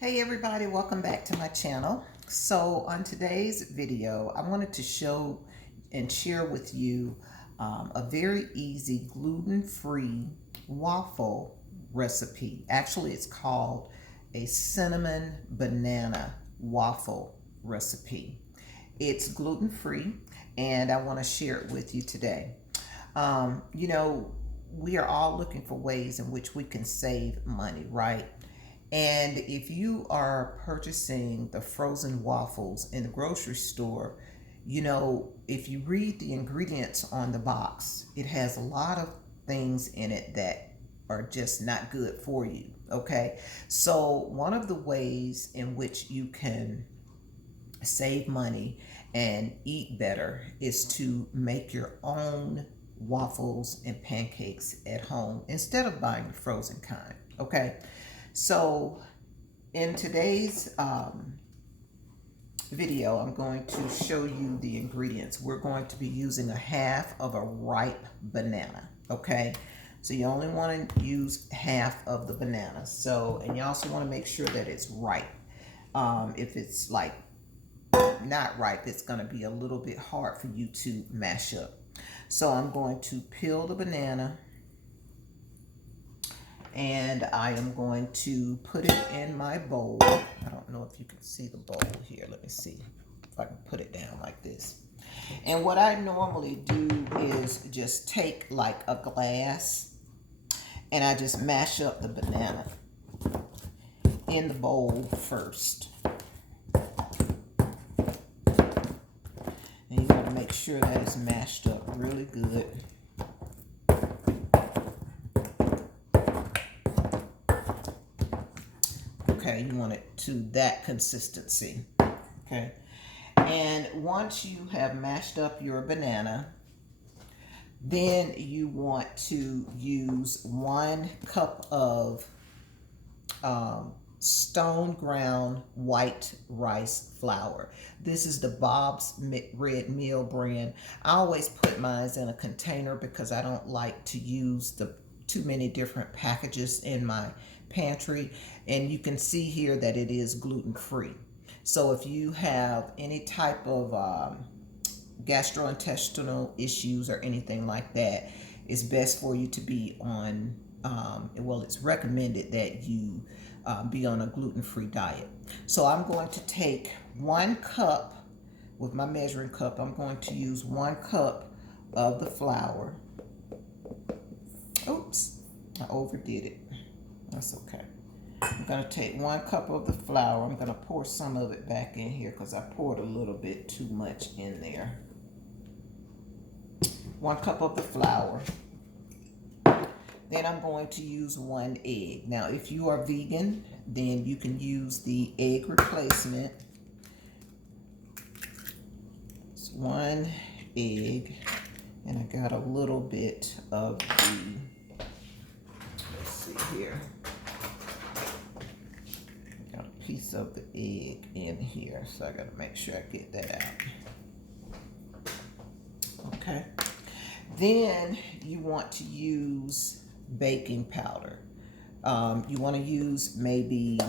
Hey everybody, welcome back to my channel. So on today's video, I wanted to show and share with you a very easy gluten-free waffle recipe. Actually, it's called a cinnamon banana waffle recipe. It's gluten-free and I want to share it with you today. You know, we are all looking for ways in which we can save money, right? And if you are purchasing the frozen waffles in the grocery store, you know, if you read the ingredients on the box, it has a lot of things in it that are just not good for you. Okay. So, one of the ways in which you can save money and eat better is to make your own waffles and pancakes at home instead of buying the frozen kind. Okay. So in today's video, I'm going to show you the ingredients. We're going to be using a half of a ripe banana, okay? So you only want to use half of the banana. So, and you also want to make sure that it's ripe. If it's like not ripe, it's going to be a little bit hard for you to mash up. So I'm going to peel the banana, and I am going to put it in my bowl. I don't know if you can see the bowl here. Let me see if I can put it down like this. And what I normally do is just take like a glass and I just mash up the banana in the bowl first. And you want to make sure that it's mashed up really good. Okay, you want it to that consistency. Okay, and once you have mashed up your banana, then you want to use 1 cup of stone ground white rice flour. This is the Bob's Red Mill brand. I always put mine in a container because I don't like to use too many different packages in my pantry. And you can see here that it is gluten-free. So if you have any type of gastrointestinal issues or anything like that, it's best for you to be on, well, it's recommended that you be on a gluten-free diet. So I'm going to take 1 cup with my measuring cup. I'm going to use 1 cup of the flour. Oops, I overdid it. That's okay. I'm going to take 1 cup of the flour. I'm going to pour some of it back in here because I poured a little bit too much in there. 1 cup of the flour. Then I'm going to use 1 egg. Now, if you are vegan, then you can use the egg replacement. It's 1 egg, and I got a little bit of the, let's see here. I got a piece of the egg in here, so I got to make sure I get that out. Okay. Then you want to use baking powder. You want to use maybe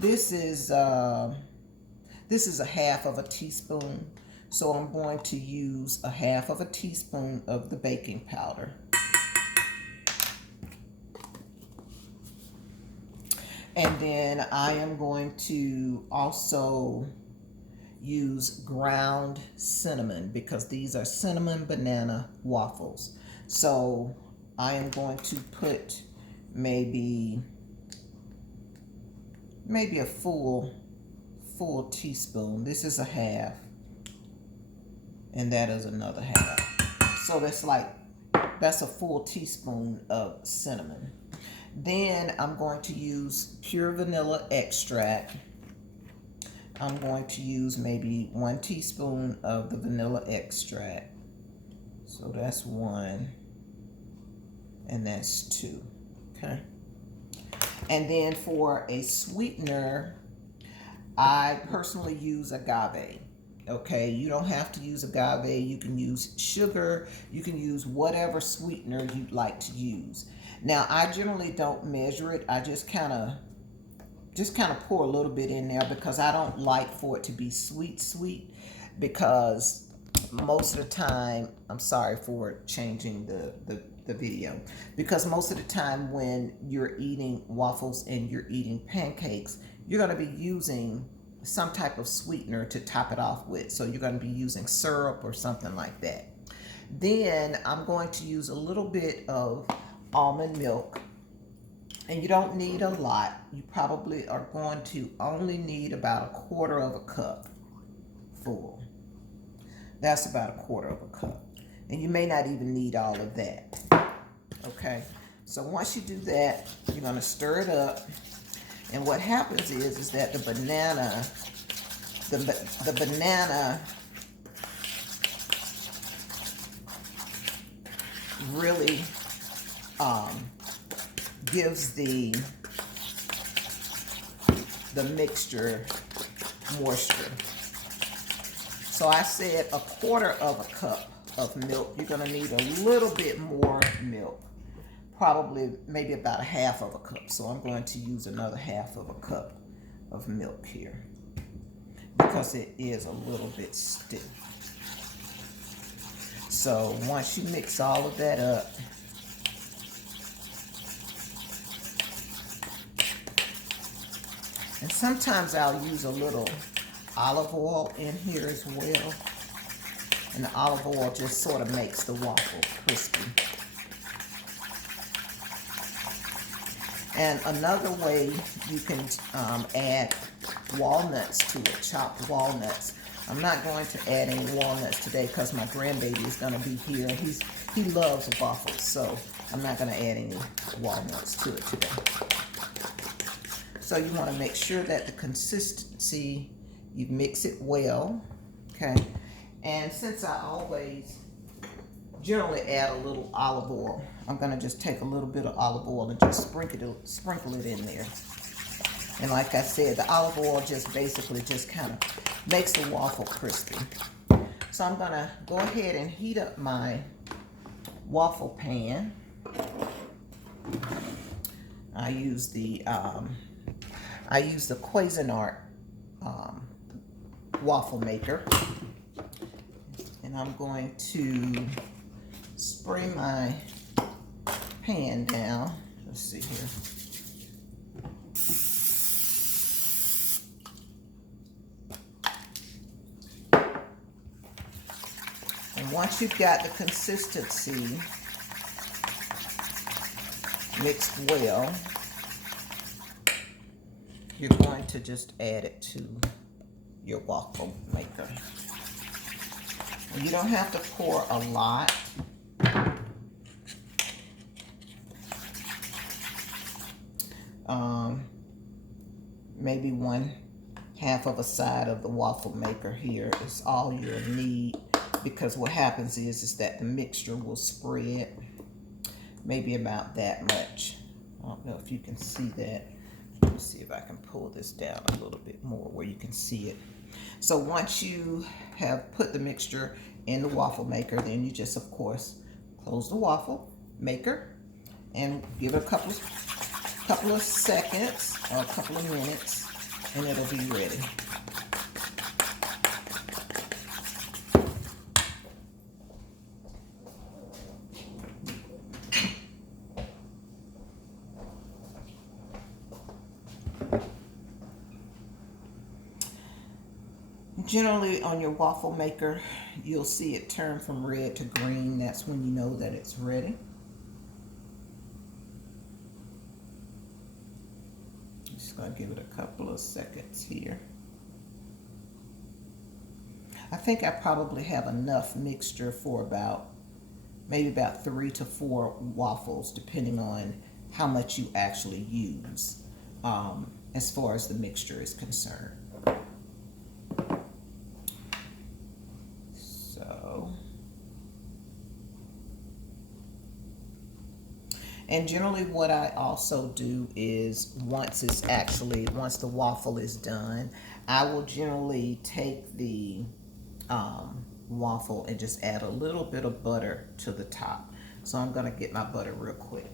this is a half of a teaspoon, so I'm going to use a half of a teaspoon of the baking powder. And then I am going to also use ground cinnamon because these are cinnamon banana waffles. So I am going to put maybe a full teaspoon. This is a half, and that is another half. So that's a full teaspoon of cinnamon. Then I'm going to use pure vanilla extract. I'm going to use maybe 1 teaspoon of the vanilla extract. So that's 1, and that's 2, okay? And then for a sweetener, I personally use agave, okay? You don't have to use agave. You can use sugar. You can use whatever sweetener you'd like to use. Now, I generally don't measure it. I just kind of just kind of pour a little bit in there because I don't like for it to be sweet, because most of the time, I'm sorry for changing the video, because most of the time when you're eating waffles and you're eating pancakes, you're going to be using some type of sweetener to top it off with. So you're going to be using syrup or something like that. Then I'm going to use a little bit of almond milk. And you don't need a lot. You probably are going to only need about 1/4 of a cup full. That's about 1/4 of a cup. And you may not even need all of that. Okay? So once you do that, you're going to stir it up. And what happens is that the banana really gives the mixture moisture. So I said 1/4 of a cup of milk. You're going to need a little bit more milk, probably maybe about 1/2 of a cup. So I'm going to use another 1/2 of a cup of milk here because it is a little bit stiff. So once you mix all of that up, and sometimes I'll use a little olive oil in here as well. And the olive oil just sort of makes the waffle crispy. And another way you can add walnuts to it, chopped walnuts. I'm not going to add any walnuts today because my grandbaby is going to be here. He loves waffles, so I'm not going to add any walnuts to it today. So you want to make sure that the consistency, you mix it well, okay? And since I always generally add a little olive oil, I'm going to just take a little bit of olive oil and just sprinkle it in there. And like I said, the olive oil just basically just kind of makes the waffle crispy. So I'm going to go ahead and heat up my waffle pan. I use the Cuisinart waffle maker, and I'm going to spray my pan down. Let's see here. And once you've got the consistency mixed well, you're going to just add it to your waffle maker. And you don't have to pour a lot. Maybe 1/2 of a side of the waffle maker here is all you'll need, because what happens is that the mixture will spread maybe about that much. I don't know if you can see that. Let me see if I can pull this down a little bit more where you can see it. So once you have put the mixture in the waffle maker, then you just, of course, close the waffle maker and give it a couple of seconds or a couple of minutes, and it'll be ready. Generally on your waffle maker, you'll see it turn from red to green. That's when you know that it's ready. Just gonna give it a couple of seconds here. I think I probably have enough mixture for maybe about 3 to 4 waffles, depending on how much you actually use as far as the mixture is concerned. And generally what I also do is once the waffle is done, I will generally take the waffle and just add a little bit of butter to the top. So I'm going to get my butter real quick.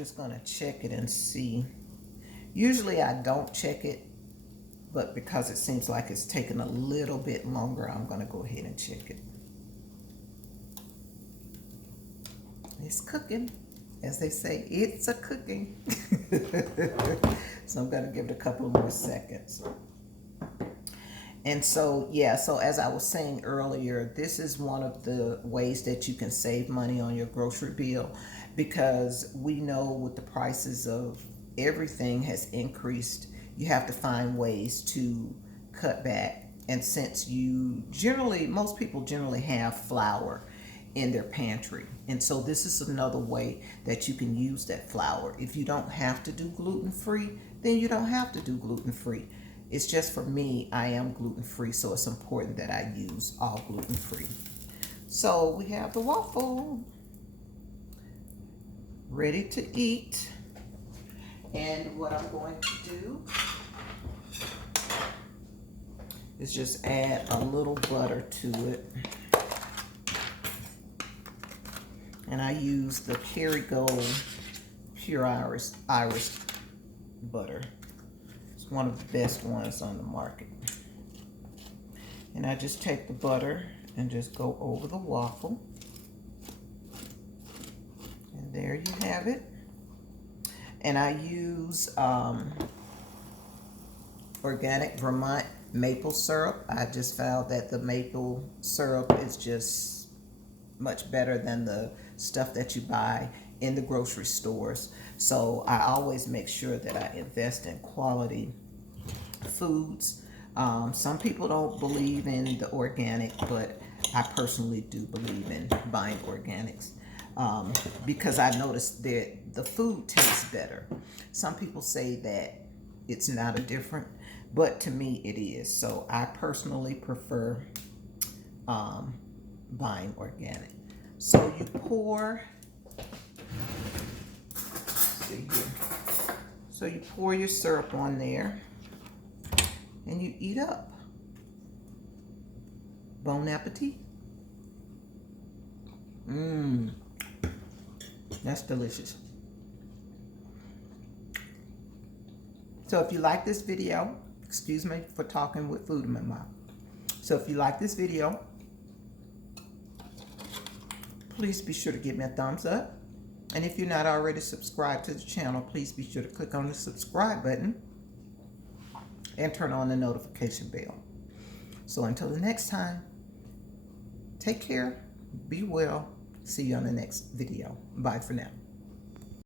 just going to check it and see. Usually I don't check it, but because it seems like it's taking a little bit longer, I'm going to go ahead and check it. It's cooking. As they say, it's a cooking. So I'm going to give it a couple more seconds. And so, yeah, so as I was saying earlier, this is one of the ways that you can save money on your grocery bill, because we know with the prices of everything has increased, you have to find ways to cut back. And since most people generally have flour in their pantry, and so this is another way that you can use that flour. If you don't have to do gluten-free, then you don't have to do gluten-free. It's just for me, I am gluten-free, so it's important that I use all gluten-free. So we have the waffle ready to eat. And what I'm going to do is just add a little butter to it. And I use the Kerrygold Pure Irish butter. One of the best ones on the market. And I just take the butter and just go over the waffle. And there you have it. And I use organic Vermont maple syrup. I just found that the maple syrup is just much better than the stuff that you buy in the grocery stores. So I always make sure that I invest in quality foods. Some people don't believe in the organic, but I personally do believe in buying organics because I noticed that the food tastes better. Some people say that it's not a different, but to me it is. So I personally prefer buying organic. So you pour, see here. So you pour your syrup on there and you eat up. Bon appetit. That's delicious. So if you like this video, excuse me for talking with food in my mouth. So if you like this video, please be sure to give me a thumbs up. And if you're not already subscribed to the channel, please be sure to click on the subscribe button and turn on the notification bell. So until the next time, take care, be well, see you on the next video. Bye for now.